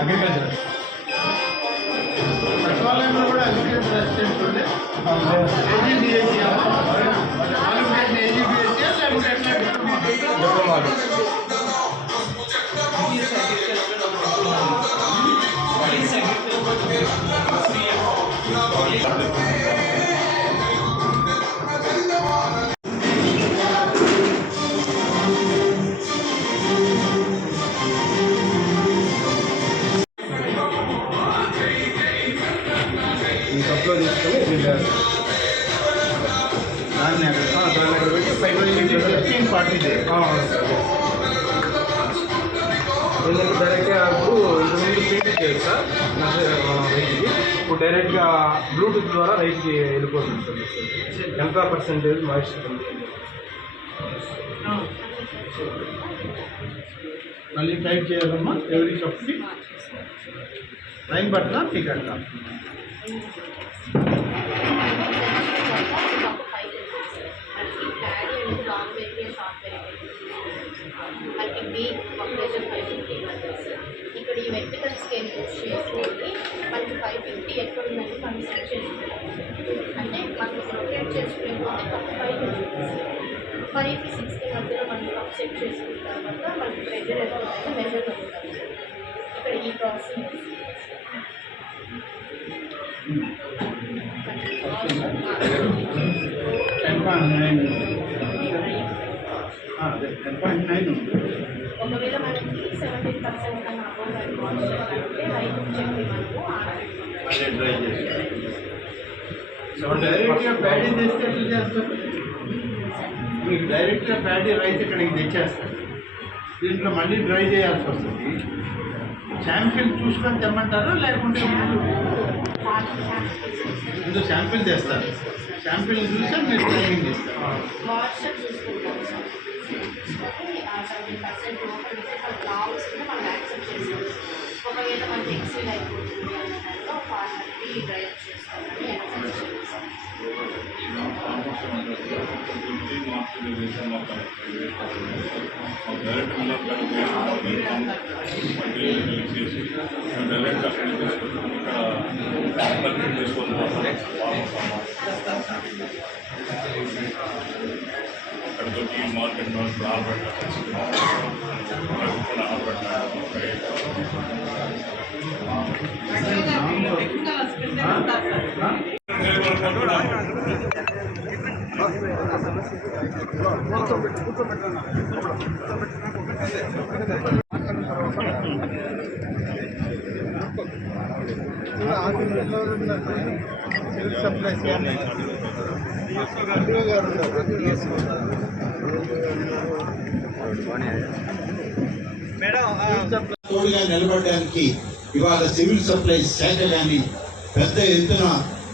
Agriculture సచివాలయంలో కూడా agriculture assistant ఉండే ఏజీబీఎస్సీ డిప్లొమాలు ఈ కప్లో తీసుకొని దాన్ని అక్కడ పెట్టి 5 డైరెక్ట్గా అప్పుడు ఇంతకుముందు ప్రింట్ చేయదు సార్ రైతుకి ఇప్పుడు డైరెక్ట్గా బ్లూటూత్ ద్వారా రైతుకి వెళ్ళిపోతుంది సార్ ఎంత పర్సెంటేజ్ మాయిశ్చర్ ఉంది మళ్ళీ టైప్ చేయాలమ్మా ఎవరి కప్కి లైన్ బట్టనా టికెట్నా ఇక్కడ ఈ వెర్టికల్ స్కేల్ యూజ్ చేసుకొని మనకి 550 ఎక్కడ ఉందని మనం సెట్ చేసుకుంటాం. అంటే మనకి రొటేట్ చేసుకునేపోతే కప్ 5 5కి 6కి మధ్యలో మనం కప్ సెట్ చేసుకున్న తర్వాత మనకి ప్రెషర్ ఎంత ఉందని మెజర్ అవుతాం. ఇక్కడ ఈ ప్రాసెస్ ఒకవేళ మనకి 70% కన్నా అబౌవ్ అంటే రైతుకు చెప్పి మనకు డైరెక్ట్గా ప్యాడీ తెస్తే ఎట్లా చేస్తారు? మీకు డైరెక్ట్గా ప్యాడీ రైతు ఇక్కడికి తెచ్చేస్తారు. దీంట్లో మళ్ళీ డ్రై చేయాల్సి వస్తుంది. శాంపిల్ చూసుకొని తెమ్మంటారా లేకుంటే ముందు శాంపిల్ తెస్తారు. శాంపిల్ చూస్తే మీరు ట్రైనింగ్ ఇస్తారు. వాట్సాప్ చూసుకుంటాం సార్. 70% లావుస్తుంది మనం యాక్సెప్ట్ చేస్తాం. ఒకవేళ మనకి ఎక్సీడ్ అయిపోతుంది అన్నట్లో ఫార్మర్కి డ్రైవ్ చేస్తామని యాక్సెప్ట్ చేస్తాం. మార్కెట్ తోడుగా నిలబడడానికి ఇవాళ సివిల్ సప్లైస్ శాఖ కానీ పెద్ద ఎత్తున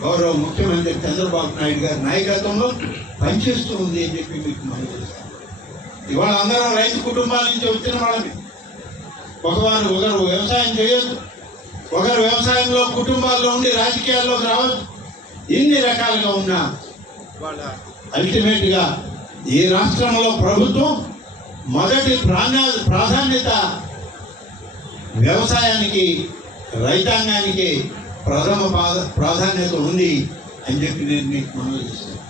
గౌరవ ముఖ్యమంత్రి చంద్రబాబు నాయుడు గారి నాయకత్వంలో పనిచేస్తూ ఉంది అని చెప్పి మీకు మనం తెలుస్తాం. ఇవాళ అందరం రైతు కుటుంబాల నుంచి వచ్చిన వాళ్ళని ఒకరు వ్యవసాయం చేయొద్దు, ఒకరు వ్యవసాయంలో కుటుంబాల్లో ఉండి రాజకీయాల్లోకి రావద్దు. ఎన్ని రకాలుగా ఉన్నా వాళ్ళ అల్టిమేట్గా ఈ రాష్ట్రంలో ప్రభుత్వం మొదటి ప్రాధాన్యత వ్యవసాయానికి, రైతాంగానికి ప్రథమ ప్రాధాన్యత ఉంది అని చెప్పి నేను మీకు మనవి చేస్తాను.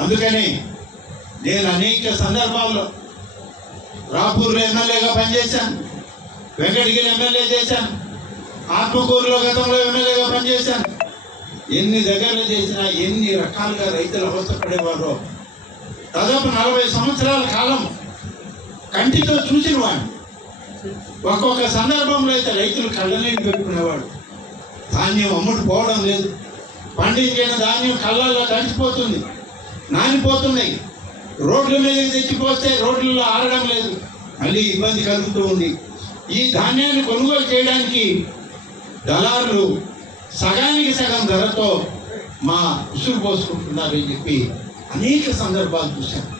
అందుకని నేను అనేక సందర్భాల్లో రాపూర్లో ఎమ్మెల్యేగా పనిచేశాను, వెంకటగిరి ఎమ్మెల్యే చేశాను, ఆత్మకూరులో గతంలో ఎమ్మెల్యేగా పనిచేశాను. ఎన్ని దగ్గరలు చేసినా ఎన్ని రకాలుగా రైతులు అవసరపడేవారో దాదాపు 40 సంవత్సరాల కాలం కంటితో చూసిన వాడిని. ఒక్కొక్క సందర్భంలో అయితే రైతులు కళ్ళనీళ్ళు పెట్టుకునేవాడు. ధాన్యం అమ్ముడు పోవడం లేదు, పండించిన ధాన్యం కళ్ళల్లో తడిచిపోతుంది, నానిపోతున్నాయి, రోడ్ల మీదకి తెచ్చిపోస్తే రోడ్లలో ఆరడం లేదు, మళ్ళీ ఇబ్బంది కలుగుతూ ఉంది. ఈ ధాన్యాన్ని కొనుగోలు చేయడానికి దళారులు సగానికి సగం ధరతో మా ఉసురు పోసుకుంటున్నారని చెప్పి అనేక సందర్భాలు చూశాను.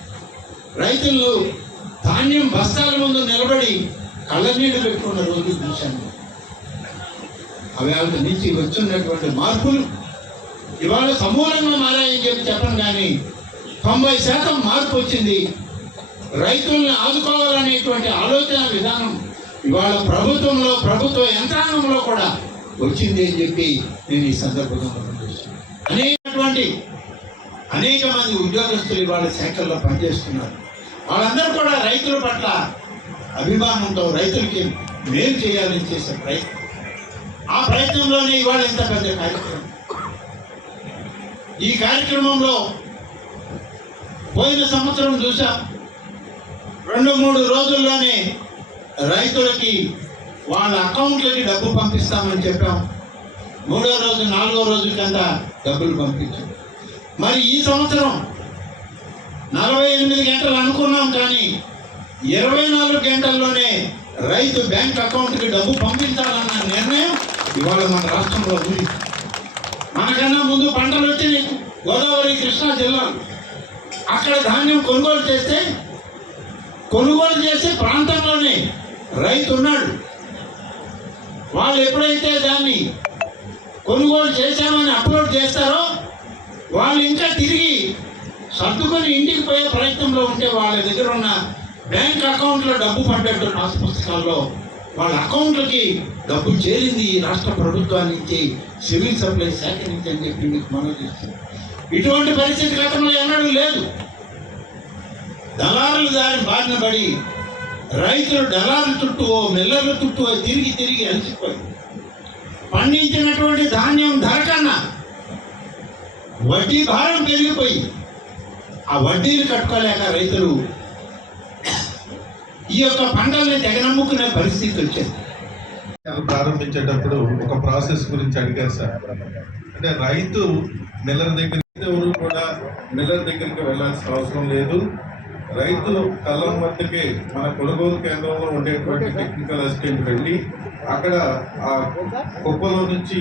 రైతులు ధాన్యం బస్తాల ముందు నిలబడి కళ్ళనీళ్ళు పెట్టుకున్న రోజులు చూశాను. అవి వాళ్ళ నుంచి వచ్చినటువంటి మార్పులు ఇవాళ సమూలంగా మారాయని చెప్పి చెప్పను, కానీ 90% మార్పు వచ్చింది. రైతుల్ని ఆదుకోవాలనేటువంటి ఆలోచన విధానం ఇవాళ ప్రభుత్వంలో ప్రభుత్వ యంత్రాంగంలో కూడా వచ్చింది అని చెప్పి నేను ఈ సందర్భంగా పనిచేస్తున్నాను. అనేక మంది ఉద్యోగస్తులు ఇవాళ శాఖల్లో పనిచేస్తున్నారు. వాళ్ళందరూ కూడా రైతుల పట్ల అభిమానంతో రైతులకి మేలు చేయాలని చేసే ప్రయత్నం. ఆ ప్రయత్నంలోనే ఇవాళ ఇంత పెద్ద కార్యక్రమం. ఈ కార్యక్రమంలో పోయిన సంవత్సరం చూసాం, 2-3 రోజుల్లోనే రైతులకి వాళ్ళ అకౌంట్లకి డబ్బు పంపిస్తామని చెప్పాం. 3వ రోజు 4వ రోజు కింద డబ్బులు పంపించాం. మరి ఈ సంవత్సరం 48 గంటలు అనుకున్నాం, కానీ 24 గంటల్లోనే రైతు బ్యాంక్ అకౌంట్కి డబ్బు పంపించాలన్న నిర్ణయం ఇవాళ మన రాష్ట్రంలో ఉంది. మనకన్నా ముందు పంటలు వచ్చినాయి గోదావరి కృష్ణా జిల్లాలు. అక్కడ ధాన్యం కొనుగోలు చేసే ప్రాంతంలోనే రైతు ఉన్నాడు. వాళ్ళు ఎప్పుడైతే దాన్ని కొనుగోలు చేశామని అప్లోడ్ చేస్తారో వాళ్ళు ఇంకా తిరిగి సర్దుకొని ఇంటికి పోయే ప్రయత్నంలో ఉంటే వాళ్ళ దగ్గర ఉన్న బ్యాంక్ అకౌంట్లో డబ్బు పడ్డట్టు పాస్ పుస్తకాల్లో వాళ్ళ అకౌంట్లకి డబ్బు చేరింది ఈ రాష్ట్ర ప్రభుత్వాన్ని నుంచి, సివిల్ సప్లై శాఖ నుంచి అని చెప్పి మీకు మనం చేస్తాం. ఇటువంటి పరిస్థితి గతంలో ఎన్నడూ లేదు. దళారులు దాని బారిన పడి రైతులు దళారుల చుట్టూ మిల్లర్ల చుట్టూ తిరిగి అలసిపోయి పండించినటువంటి ధాన్యం ధర కన్నా వడ్డీ భారం పెరిగిపోయి ఆ వడ్డీలు కట్టుకోలేక రైతులు ఈ యొక్క పంటల్ని తెగనమ్ముకునే పరిస్థితి వచ్చింది. ప్రారంభించేటప్పుడు ఒక ప్రాసెస్ గురించి అడిగారు సార్. అంటే రైతు మిల్లర్ దగ్గర ఎవరు కూడా మిల్లర్ దగ్గరికి వెళ్ళాల్సిన అవసరం లేదు. రైతు కళ్ళం వద్దకే మన కొనుగోలు కేంద్రంలో ఉండేటువంటి టెక్నికల్ అసిస్టెంట్ వెళ్ళి అక్కడ ఆ కుప్పలో నుంచి